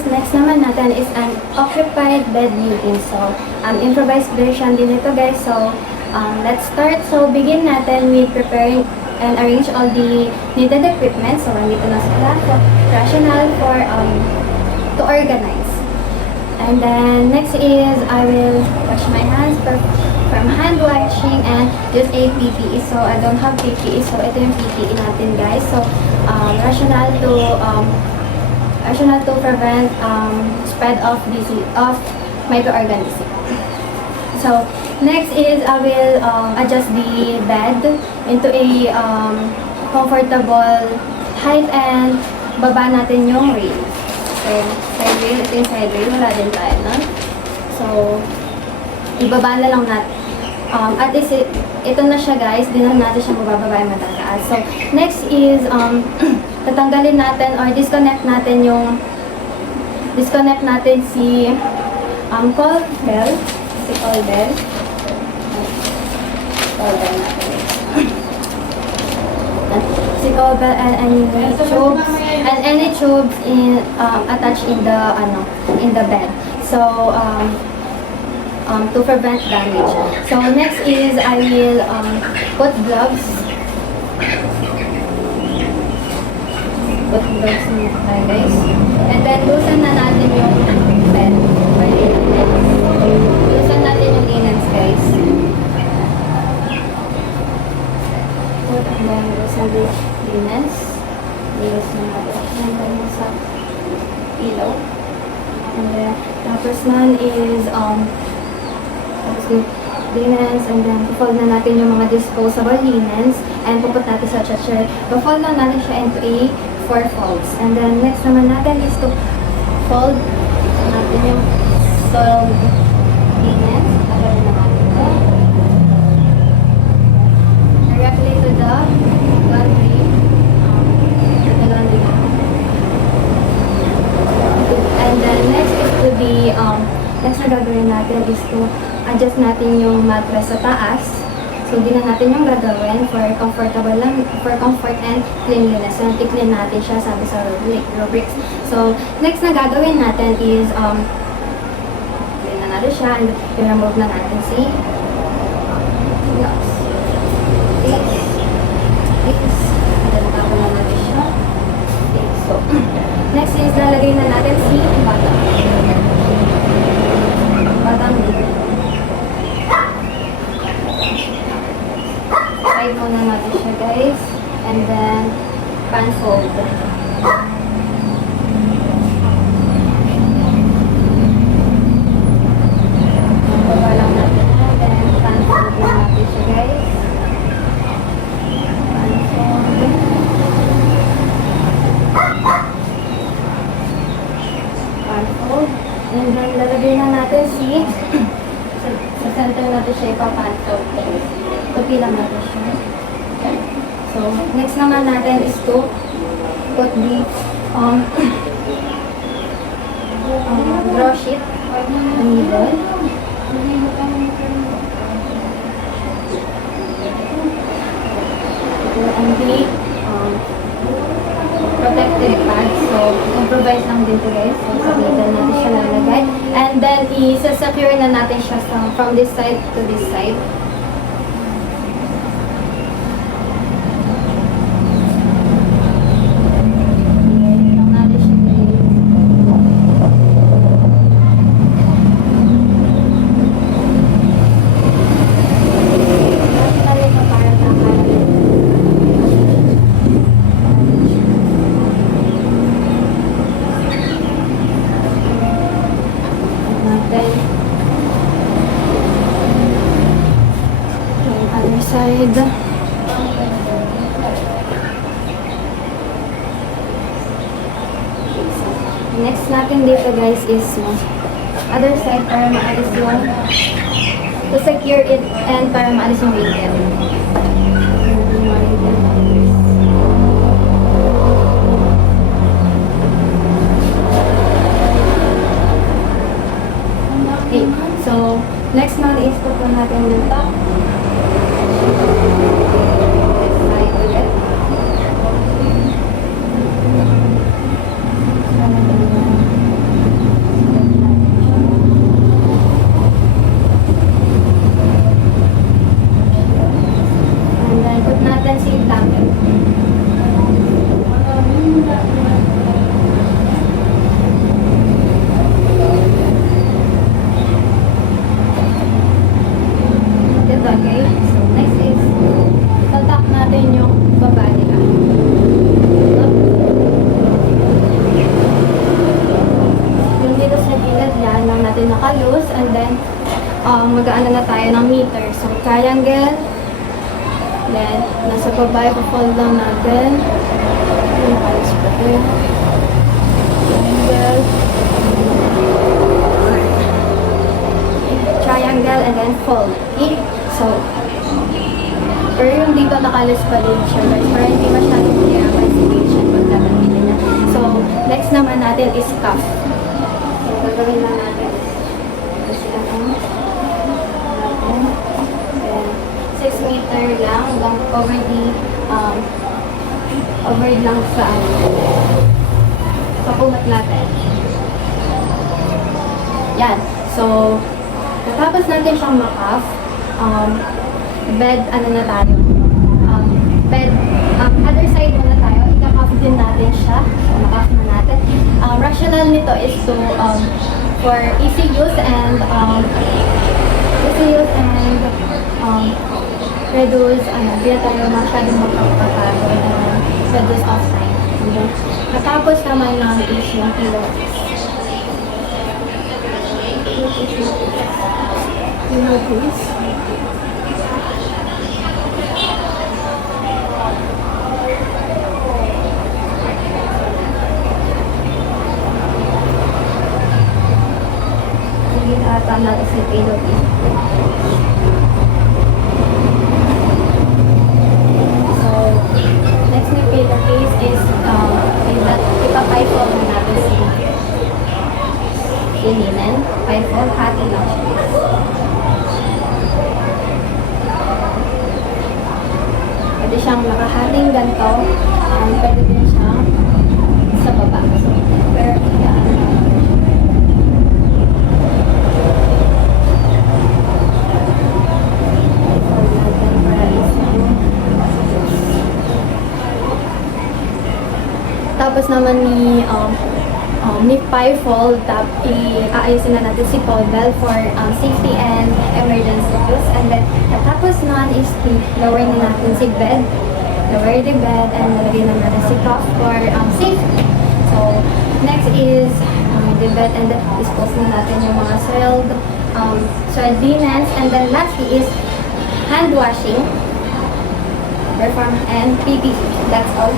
guys, next naman natin is an occupied bed meeting. So, improvised version din ito guys. So, let's start. So, begin natin with preparing and arrange all the needed equipment. So, nandito na sila. So, rational for to organize. And then, next is I will wash my hands from hand washing and use a PPE. So, I don't have PPE. So, ito yung PPE natin guys. So, rational to prevent spread of disease of microorganisms. So next is I will adjust the bed into a comfortable height and baba natin yung rail. So side rail, ito yung side rail, wala din tayo, no? So ibaba na lang natin. At is ito na siya guys, di na natin siya mabababa yung matataas. So next is tatanggalin natin or disconnect natin si call bell natin. Si call bell and any tubes in attached in the bed. So to prevent damage. So next is I will put gloves. Na guys. And then loosen na natin yung bed. Loosen natin yung linens guys. And then loosen the linens. Loosen natin sa pillow. And then tapos nun is linens, and then fold na natin yung mga disposable linens and puput natin sa chair. Fold na natin siya into a 4 folds. And then next naman natin is to fold natin yung soiled linens. Tagalin na natin ito. Directly to the laundry. And then next is to be next na gagawin natin is to adjust natin yung mattress sa taas. So, di na natin yung gagawin for comfort and cleanliness. So, i-clean natin siya sabi sa rubrics. So, next na gagawin natin is clean na natin siya and i-remove na natin si gloves. Tapon na natin siya. Okay, so, next is lalagay na natin si bottom. Try muna natin siya guys. And then, pan fold. Baba lang natin na. Then, pan fold din natin siya guys. Pan fold. Pan fold. And then, lalagay na natin si sa center natin siya ipapan fold guys. Tupi lang natin siya. So, next naman natin is to put the draw sheet the middle. And the protective pad. So, improvise lang din to guys. So, sa middle natin siya lalagay. And then, isa-secure na natin siya from this side to this side. Side. Next natin dito guys is other side para maalis yung to secure it and para maalis yung wrinkle. Okay, so next naman is po natin yung top. mag-aano na tayo ng meter. So, triangle. Then, nasa baba, ipa-fold lang natin. Yung halos pa din. Triangle. Triangle and then fold. Okay? So, pero yung dito nakalis pa din siya guys. Para hindi masyadong mahirapan si patient pag gagamitin niya. So, next naman natin is cuff. So, gagawin lang natin. Kasi ano, 6 meter lang hanggang over lang sa pumat natin. Yan. So, natapos natin siyang makaf, bed, ano na tayo? Bed, other side muna tayo. Ikakaf din natin siya. So, makaf na natin. Rational nito is to, for easy use and, reduce, hindi na tayo masyadong magpapapagod and reduce off time. Okay. Natapos naman ng is yung pilates. Pilates. Sige ata natin si pilates. Next na pilates is ipa-5-fold na natin si linen. 5-fold, hati lang siya. Pwede siyang nakahating ganito. Pwede din siyang sa baba. So, pero yan. Tapos naman ni 5-fold, aayusin na natin si Paulbell for safety and emergency use. And then, tapos naman is lower na natin si bed. Lower the bed and nalagay na natin si cuff for safety. So, next is the bed and then dispose na natin yung mga soiled linens. And then lastly is hand washing, perform and PPE. That's all.